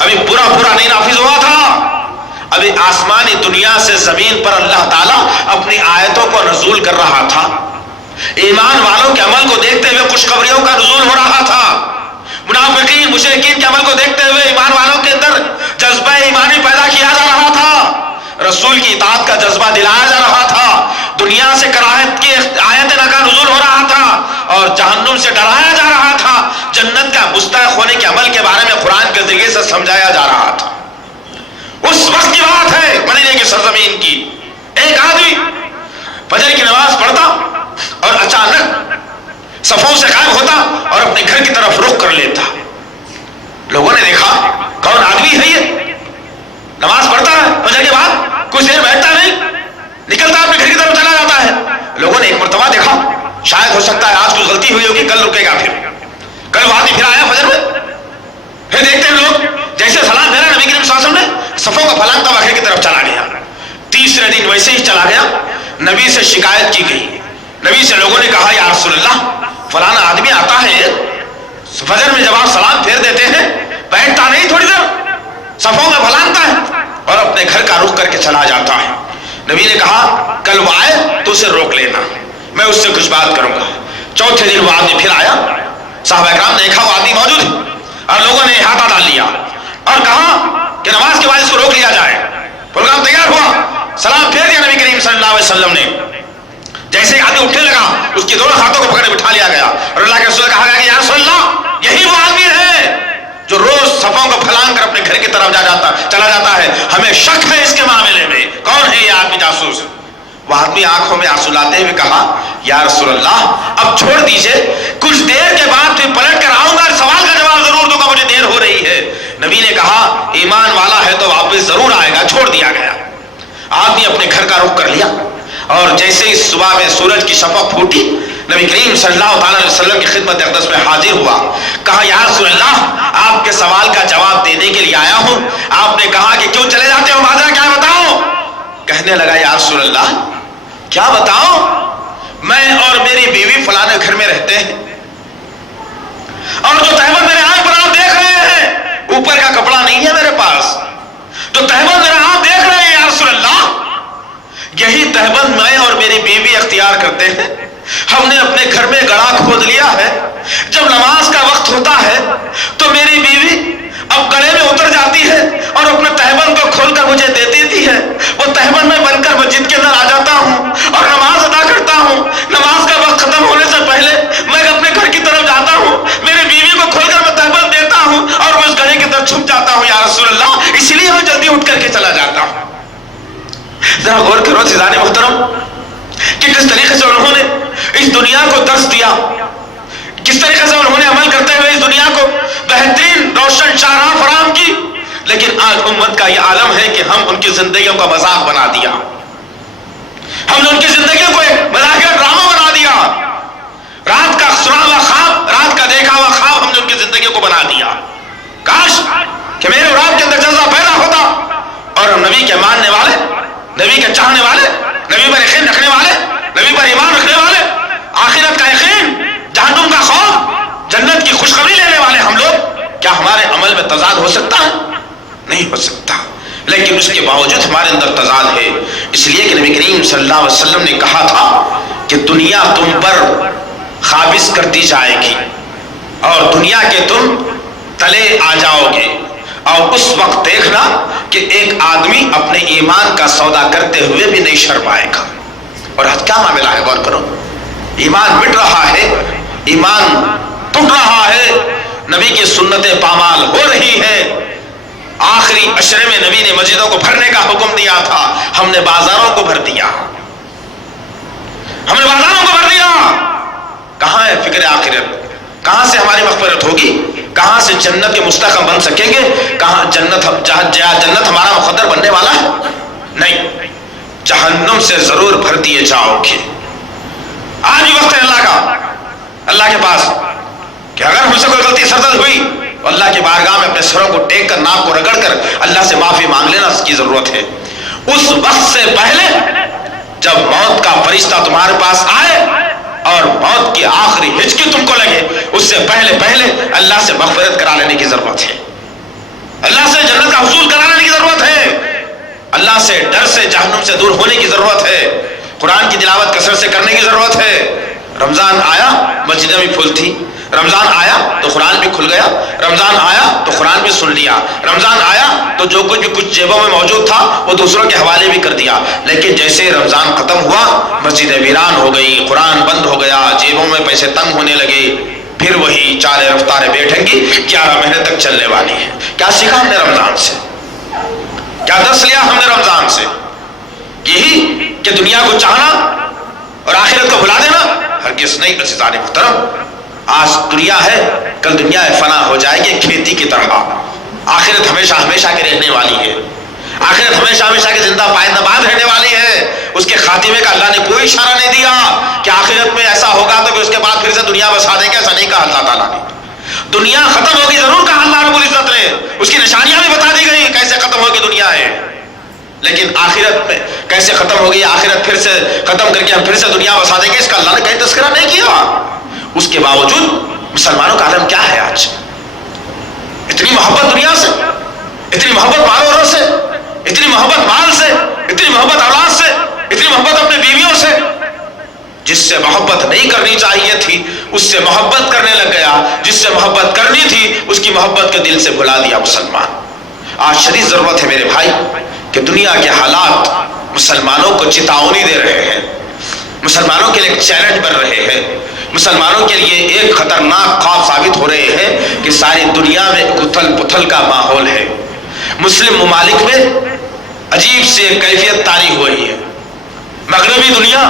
ابھی پورا نہیں نافذ ہوا تھا، ابھی آسمانی دنیا سے زمین پر اللہ تعالیٰ اپنی آیتوں کو نزول کر رہا تھا، ایمان والوں کے عمل کو دیکھتے ہوئے خوشخبریوں کا نزول ہو رہا تھا، منافقین مشرکین کے عمل کو دیکھتے ہوئے ایمان والوں کے اندر جذبہ ایمانی پیدا کیا جا رہا تھا، رسول کی اطاعت کا جذبہ دلایا جا رہا تھا، دنیا سے کراہت کی آیتیں کا نزول ہو رہا تھا اور جہنم سے ڈرایا جا رہا تھا، جنت کا مستحق ہونے کے عمل کے بارے میں قرآن کے ذریعے سے سمجھایا جا رہا تھا۔ اس وقت کی بات ہے مدینے کی سرزمین کی، ایک آدمی فجر کی نماز پڑھتا اور اچانک صفوں سے غائب ہوتا اور اپنے گھر کی طرف رخ کر لیتا۔ لوگوں نے دیکھا کون آدمی ہے یہ، نماز پڑھتا ہے فجر کے بعد کچھ دیر بیٹھتا نہیں، نکلتا اپنے گھر کی طرف چلا جاتا ہے۔ لوگوں نے ایک مرتبہ دیکھا شاید ہو سکتا ہے آج کچھ غلطی ہوئی ہوگی، کل رکے گا، کل وہ آدمی پھر آیا فجر میں، پھر دیکھتے ہیں لوگ جیسے سلام پھیرا نبی کریم صلی اللہ علیہ وسلم نے صفوں کا پھلانگتا ہوا گھر کی طرف چلا گیا۔ تیسرے دن ویسے ہی چلا گیا، نبی سے شکایت کی گئی، نبی سے لوگوں نے کہا یا رسول اللہ فلانا آدمی آتا ہے فجر میں جب آپ سلام پھیر دیتے ہیں بیٹھتا نہیں، تھوڑی دیر صفوں میں پھلانگتا ہے اور اپنے گھر کا رخ کر کے چلا جاتا ہے۔ نبی نے کہا کل وہ آئے تو اسے روک لینا، میں اس سے کچھ بات کروں گا۔ چوتھے دن وہ آدمی پھر آیا، صحابہ کرام نے دیکھا وہ آدمی موجود ہے اور لوگوں نے احاطہ ڈال لیا اور کہا کہ نماز کے بعد اس کو روک لیا جائے۔ پروگرام تیار ہوا، سلام پھیر دیا نبی کریم صلی اللہ علیہ وسلم نے، جیسے ہی آدمی اٹھنے لگا اس کی دونوں ہاتھوں کو پکڑ بٹھا لیا گیا اور اللہ کے رسول نے کہا گیا کہ یا رسول اللہ یہی وہ آدمی ہے جو روز صفوں کو پھلانگ کر اپنے گھر کی طرف چلا جاتا ہے، ہمیں شک ہے اس کے معاملے میں، کون ہے یہ آدمی جاسوس؟ وہ آدمی آنکھوں میں آنسو لاتے ہوئے کہا یا رسول اللہ اب چھوڑ دیجئے، کچھ دیر کے بعد پھر پلٹ کر آؤں گا، سوال کا جواب ضرور دوں گا، مجھے دیر ہو رہی ہے۔ نبی نے کہا ایمان والا ہے تو واپس ضرور آئے گا، چھوڑ دیا گیا۔ آدمی اپنے گھر کا رخ کر لیا اور جیسے ہی صبح میں سورج کی شفق پھوٹی نبی کریم صلی اللہ تعالیٰ علیہ وسلم کی خدمت اقدس میں حاضر ہوا، کہا یا رسول اللہ آپ کے سوال کا جواب دینے کے لیے آیا ہوں، آپ نے کہا کہ کیوں چلے جاتے ہو، ماجرا کیا بتاؤ؟ کہنے لگا یا رسول اللہ کیا بتاؤں، میں اور میری بیوی فلانے گھر میں رہتے ہیں اور جو تہمت میرے آنکھ پر آپ دیکھ رہے ہیں اوپر کا کپڑا نہیں ہے میرے پاس، جو تہمت میرے آپ دیکھ رہے ہیں یا رسول اللہ یہی تہمت میں اور میری بیوی اختیار کرتے ہیں، ہم نے اپنے گھر میں گڑھا کھود لیا ہے، جب نماز کا وقت ہوتا ہے تو میری بیوی اب گڑھے میں اتر جاتی ہے اور اپنے تہمت کو کھول کر مجھے دے دیتی ہے، وہ تہمت میں بن کر مسجد کے اندر آ جاتا ہوں اور نماز ادا کرتا ہوں، نماز کا وقت ختم ہونے سے پہلے میں اپنے گھر کی طرف جاتا ہوں، میری بیوی کو کھول کر میں تہمت دیتا ہوں اور میں اس گڑھے کی طرف چھپ جاتا ہوں یا رسول اللہ، اس لیے میں جلدی اٹھ کر کے چلا جاتا ہوں۔ ذرا غور کرو عزیزان محترم کہ کس طریقے سے انہوں نے اس دنیا کو درس دیا، کس طریقے سے انہوں نے عمل کرتے ہوئے اس دنیا کو بہترین روشن شاہراہ فراہم کی، لیکن آج امت کا یہ عالم ہے کہ ہم ان کی زندگیوں کا مذاق بنا دیا، ہم نے ان کی زندگیوں کو ایک مذاقیہ ڈرامہ بنا دیا، رات کا سنا ہوا خواب، رات کا دیکھا ہوا خواب ہم نے ان کی زندگیوں کو بنا دیا۔ کاش کہ میرے اور آپ کے اندر جذبہ پیدا ہوتا اور ہم نبی کے ماننے والے، نبی کے چاہنے والے، نبی پر یقین رکھنے والے، نبی پر ایمان رکھنے والے، آخرت کا یقین، جہنم کا خوف، جنت کی خوشخبری لینے والے ہم لوگ، کیا ہمارے عمل میں تضاد ہو سکتا ہے؟ نہیں ہو سکتا، لیکن اس کے باوجود ہمارے اندر تضاد ہے، اس لیے کہ نبی کریم صلی اللہ علیہ وسلم نے کہا تھا کہ دنیا تم پر قابض کر دی جائے گی اور دنیا کے تم تلے آ جاؤ گے، اور اس وقت دیکھنا کہ ایک آدمی اپنے ایمان کا سودا کرتے ہوئے بھی نہیں شرمائے گا۔ اور آج کیا معاملہ ہے، غور کرو، ایمان مٹ رہا ہے، ایمان ٹوٹ رہا ہے، نبی کی سنتیں پامال ہو رہی ہے۔ آخری عشرے میں نبی نے مسجدوں کو بھرنے کا حکم دیا تھا، ہم نے بازاروں کو بھر دیا، ہم نے بازاروں کو بھر دیا۔ کہاں ہے فکر آخرت؟ کہاں سے ہماری مغفرت ہوگی؟ کہاں سے جنت کے مستحق بن سکیں گے؟ کہاں جنت ہمارا مقدر بننے والا ہے؟ نہیں، جہنم سے ضرور بھر دیے جاؤ گے۔ آج بھی وقت ہے اللہ کے پاس کہ اگر ہم سے کوئی غلطی سرزد ہوئی تو اللہ کی بارگاہ میں اپنے سروں کو ٹیک کر، ناک کو رگڑ کر اللہ سے معافی مانگ لینا اس کی ضرورت ہے۔ اس وقت سے پہلے جب موت کا فرشتہ تمہارے پاس آئے اور موت کی آخری ہچکی تم کو لگے، اس سے پہلے اللہ سے مغفرت کرا لینے کی ضرورت ہے۔ اللہ سے جنت کا حصول کرانے کی ضرورت ہے، اللہ سے ڈر سے جہنم سے دور ہونے کی ضرورت ہے، قرآن کی تلاوت کثرت سے کرنے کی ضرورت ہے۔ رمضان آیا مسجدیں بھی پھول تھی، رمضان آیا تو قرآن بھی کھل گیا، رمضان آیا تو قرآن بھی سن لیا، رمضان آیا تو جو کچھ جیبوں میں موجود تھا وہ دوسروں کے حوالے بھی کر دیا۔ لیکن جیسے رمضان ختم ہوا مسجدیں ویران ہو گئی، قرآن بند ہو گیا، جیبوں میں پیسے تنگ ہونے لگے، پھر وہی چالے رفتاریں بیٹھیں گی 11 مہینے تک چلنے والی ہیں۔ کیا سیکھا ہم نے رمضان سے؟ کیا درس لیا ہم نے رمضان سے؟ یہی کہ دنیا کو چاہنا اور آخرت کو بھلا دینا؟ ہرگز نہیں عزیزان محترم۔ آج دنیا ہے، کل دنیا فنا ہو جائے گی کھیتی کی طرح۔ آخرت ہمیشہ ہمیشہ کی رہنے والی ہے، آخرت ہمیشہ ہمیشہ کی زندہ پائندہ باد رہنے والی ہے۔ اس کے خاتمے کا اللہ نے کوئی اشارہ نہیں دیا کہ آخرت میں ایسا ہوگا تو کہ اس کے بعد پھر سے دنیا بسا دیں گے، ایسا نہیں کہا اللہ تعالیٰ نے۔ دنیا ختم ہوگی ضرور کہا اللہ رب العزت نے، اس کی نشانیاں بھی بتا دی گئی کیسے ختم ہوگی دنیا ہے، لیکن آخرت میں کیسے ختم ہوگی، آخرت پھر سے ختم کر کے ہم پھر سے دنیا بسا دیں گے، اس کا اللہ نے کہیں تذکرہ نہیں کیا۔ اس کے باوجود مسلمانوں کا عالم کیا ہے آج؟ اتنی محبت دنیا سے، اتنی محبت مال و سے، اتنی محبت مال سے، اتنی محبت اولاد سے، اتنی محبت اپنے بیویوں سے۔ جس سے محبت نہیں کرنی چاہیے تھی اس سے محبت کرنے لگ گیا، جس سے محبت کرنی تھی اس کی محبت کے دل سے بھلا دیا مسلمان۔ آج شدید ضرورت ہے میرے بھائی کہ دنیا کے حالات مسلمانوں کو چتاونی دے رہے ہیں، مسلمانوں کے لیے ایک چیلنج بن رہے ہیں، مسلمانوں کے لیے ایک خطرناک خواب ثابت ہو رہے ہیں کہ ساری دنیا میں اتھل پتھل کا ماحول ہے۔ مسلم ممالک میں عجیب سی ایک کیفیت طاری ہوئی ہے۔ مغربی دنیا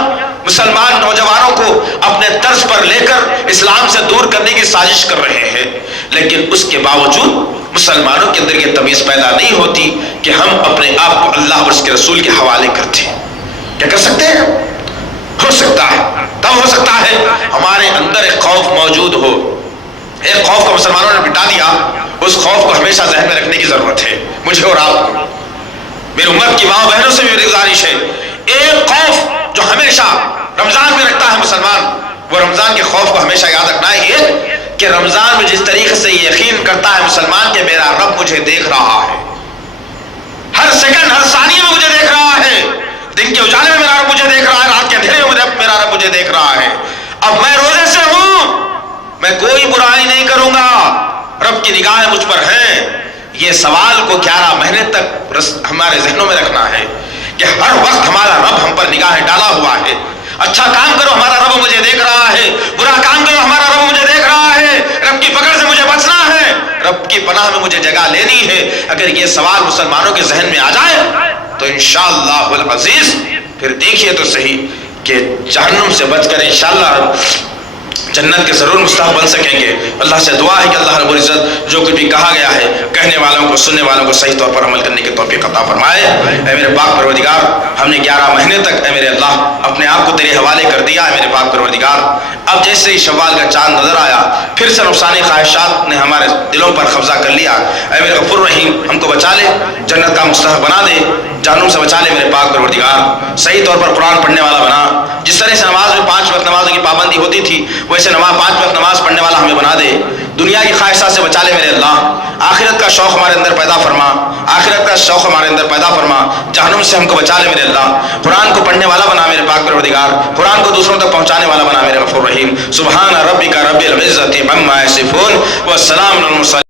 مسلمان نوجوانوں کو اپنے طرز پر لے کر اسلام سے دور کرنے کی سازش کر رہے ہیں، لیکن اس کے باوجود مسلمانوں کے اندر یہ تمیز پیدا نہیں ہوتی کہ ہم اپنے آپ کو اللہ اور اس کے رسول کے حوالے کرتے ہیں۔ کیا کر سکتے ہیں؟ ہو سکتا ہے، تب ہو سکتا ہے ہمارے اندر ایک خوف موجود ہو۔ ایک خوف کو مسلمانوں نے مٹا دیا، اس خوف کو ہمیشہ ذہن میں رکھنے کی ضرورت ہے مجھے اور آپ کو۔ میری امت کی ماں بہنوں سے بھی میری گزارش ہے، ایک خوف جو ہمیشہ رمضان میں رکھتا ہے مسلمان، وہ رمضان کے خوف کو ہمیشہ یاد رکھنا ہے یہ کہ رمضان میں جس طریقے سے یہ یقین کرتا ہے مسلمان کہ میرا رب مجھے دیکھ رہا ہے، ہر سیکنڈ ہر ثانیے میں مجھے دیکھ رہا ہے، دن کے اجالے میں میرا رب مجھے دیکھ رہا ہے، رات کے اندھیرے میں میرا رب مجھے دیکھ رہا ہے۔ اب میں روزے سے ہوں، میں کوئی برائی نہیں کروں گا، رب کی نگاہیں مجھ پر ہیں۔ یہ سوال کو 11 مہینے تک ہمارے ذہنوں میں رکھنا ہے کہ ہر وقت ہمارا رب ہم پر نگاہیں ڈالا ہوا ہے۔ اچھا کام کرو ہمارا رب مجھے دیکھ رہا ہے، برا کام کرو ہمارا رب مجھے دیکھ رہا ہے، رب کی پکڑ سے مجھے بچنا ہے، رب کی پناہ میں مجھے جگہ لینی ہے۔ اگر یہ سوال مسلمانوں کے ذہن میں آ جائے تو انشاءاللہ العزیز پھر دیکھیے تو صحیح کہ جہنم سے بچ کر انشاءاللہ جنت کے ضرور مستحق بن سکیں گے۔ اللہ سے دعا ہے کہ اللہ رب العزت جو کچھ بھی کہا گیا ہے کہنے والوں کو سننے والوں کو صحیح طور پر عمل کرنے کی توفیق عطا فرمائے۔ اے میرے پاک پروردگار، ہم نے 11 مہینے تک اے میرے اللہ اپنے آپ کو تیرے حوالے کر دیا ہے میرے پاک پروردگار۔ اب جیسے ہی شوال کا چاند نظر آیا پھر سے نفسانی خواہشات نے ہمارے دلوں پر قبضہ کر لیا۔ اے میرے غفور رحیم، ہم کو بچا لے، جنت کا مستحق بنا دے، جہنم سے بچا لے میرے پاک پروردگار۔ صحیح طور پر قرآن پڑھنے والا بنا، جس طرح سے نماز میں 5 وقت نمازوں کی پابندی ہوتی تھی ویسے 5 وقت نماز پڑھنے والا ہمیں بنا دے۔ دنیا کی خواہشات سے بچا لے میرے اللہ، آخرت کا شوق ہمارے اندر پیدا فرما، آخرت کا شوق ہمارے اندر پیدا فرما، جہنم سے ہم کو بچا لے میرے اللہ۔ قرآن کو پڑھنے والا بنا میرے پاک پروردگار، قرآن کو دوسروں تک پہنچانے والا بنا میرے غفور رحیم۔ سبحان ربک رب العزت عما یصفون والسلام علی المرسلین۔